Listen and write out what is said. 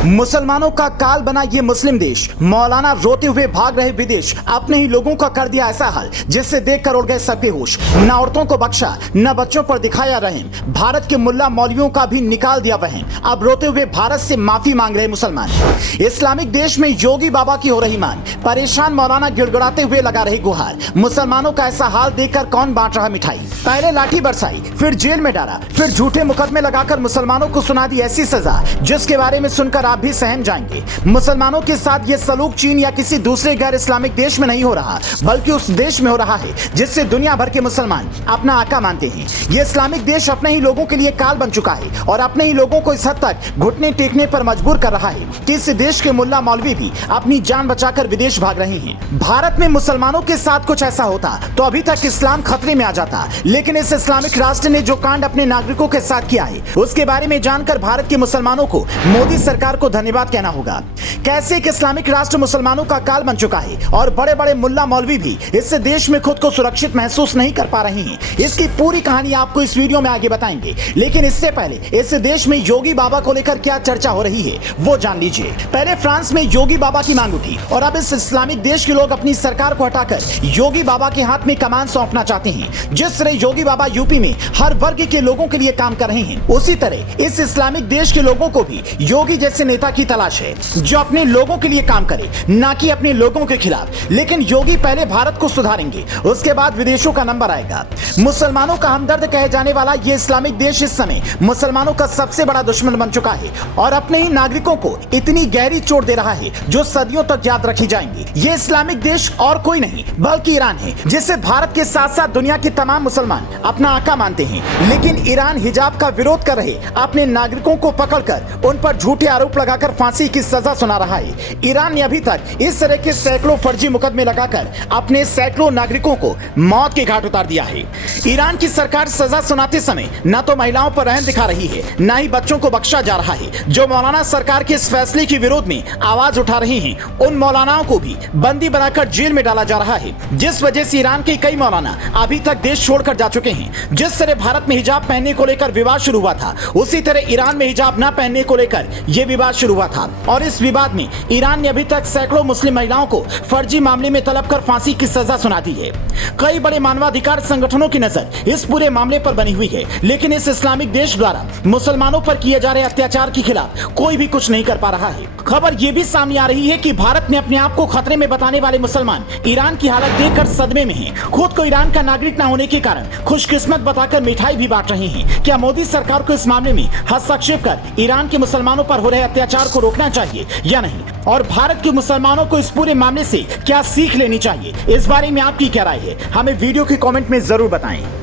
मुसलमानों का काल बना ये मुस्लिम देश, मौलाना रोते हुए भाग रहे विदेश, अपने ही लोगों का कर दिया ऐसा हाल जिससे देखकर उड़ गए सबके होश। न औरतों को बख्शा, न बच्चों पर दिखाया रहम, भारत के मुल्ला मौलवियों का भी निकाल दिया वहम। अब रोते हुए भारत से माफी मांग रहे मुसलमान। इस्लामिक देश में योगी बाबा की हो रही मान, परेशान मौलाना गिड़गिड़ाते हुए लगा रही गुहार। मुसलमानों का ऐसा हाल देखकर कौन बांट रहा मिठाई। पहले लाठी बरसाई, फिर जेल में डाला, फिर झूठे मुकदमे लगाकर मुसलमानों को सुना दी ऐसी सजा जिसके बारे में सुनकर आप भी सहम जाएंगे। मुसलमानों के साथ ये सलूक चीन या किसी दूसरे गैर इस्लामिक देश में नहीं हो रहा, बल्कि उस देश में हो रहा है जिससे दुनिया भर के मुसलमान अपना आका मानते हैं। ये इस्लामिक देश अपने ही लोगों के लिए काल बन चुका है और अपने ही लोगों को इस हद तक घुटने टेकने पर मजबूर कर रहा है कि इस देश के मुल्ला मौलवी भी अपनी जान बचाकर विदेश भाग रहे हैं। भारत में मुसलमानों के साथ कुछ ऐसा होता तो अभी तक इस्लाम खतरे में आ जाता, लेकिन इस इस्लामिक राष्ट्र ने जो कांड अपने नागरिकों के साथ किया है उसके बारे में जानकर भारत के मुसलमानों को मोदी सरकार को धन्यवाद कहना होगा। कैसे एक इस्लामिक राष्ट्र मुसलमानों का काल बन चुका है और बड़े बड़े मुल्ला मौलवी भी इस देश में खुद को सुरक्षित महसूस नहीं कर पा रहे हैं, इसकी पूरी कहानी आपको इस वीडियो में आगे बताएंगे। लेकिन इससे पहले इस देश में योगी बाबा को लेकर क्या चर्चा हो रही है वो जान लीजिए। पहले फ्रांस में योगी बाबा की मांग उठी और अब इस इस्लामिक देश के लोग अपनी सरकार को हटाकर योगी बाबा के हाथ में कमान सौंपना चाहते हैं। जिस तरह योगी बाबा यूपी में हर वर्ग के लोगों के लिए काम कर रहे हैं, उसी तरह इस इस्लामिक देश के लोगों को भी योगी जैसे नेता की तलाश है जो अपने लोगों के लिए काम करे, ना कि अपने लोगों के खिलाफ। लेकिन योगी पहले भारत को सुधारेंगे, उसके बाद विदेशों का नंबर आएगा। मुसलमानों का हमदर्द कहे जाने वाला ये इस्लामिक देश इस समय मुसलमानों का सबसे बड़ा दुश्मन बन चुका है और अपने ही नागरिकों को इतनी गहरी चोट दे रहा है जो सदियों तक याद रखी जाएंगी। ये इस्लामिक देश और कोई नहीं बल्कि ईरान है, जिसे भारत के साथ साथ दुनिया के तमाम मुसलमान अपना आका मानते हैं। लेकिन ईरान हिजाब का विरोध कर रहे अपने नागरिकों को पकड़कर उन पर झूठे आरोप लगाकर फांसी की सजा सुना रहा है। ईरान ने अभी तक इस तरह के सैकड़ों फर्जी मुकदमे लगाकर अपने सैकड़ों नागरिकों को मौत के घाट उतार दिया है। ईरान की सरकार सजा सुनाते समय न तो महिलाओं पर रहम दिखा रही है, न ही बच्चों को बख्शा जा रहा है। जो मौलाना सरकार के इस फैसले के विरोध में आवाज उठा रहे हैं, उन मौलानाओं को भी बंदी बनाकर जेल में डाला जा रहा है, जिस वजह से ईरान के कई मौलाना अभी तक देश छोड़कर जा चुके हैं। जिस तरह भारत में हिजाब पहनने को लेकर विवाद शुरू हुआ था, उसी तरह ईरान में हिजाब न पहनने को लेकर यह विवाद शुरू हुआ था और इस विवाद में ईरान ने अभी तक सैकड़ों मुस्लिम महिलाओं को फर्जी मामले में तलब कर फांसी की सजा सुना दी है। कई बड़े मानवाधिकार संगठनों की नजर इस पूरे मामले पर बनी हुई है, लेकिन इस इस्लामिक देश द्वारा मुसलमानों पर किए जा रहे अत्याचार के खिलाफ कोई भी कुछ नहीं कर पा रहा है। खबर यह भी सामने आ रही है कि भारत में अपने आप को खतरे में बताने वाले मुसलमान ईरान की हालत देखकर सदमे में हैं। खुद को ईरान का नागरिक न होने के कारण खुशकिस्मत बताकर मिठाई भी बांट रहे हैं। क्या मोदी सरकार को इस मामले में हस्तक्षेप कर ईरान के मुसलमानों पर हो रहे अत्याचार को रोकना चाहिए या नहीं, और भारत के मुसलमानों को इस पूरे मामले से क्या सीख लेनी चाहिए? इस बारे में आपकी क्या राय है? हमें वीडियो के कमेंट में जरूर बताएं।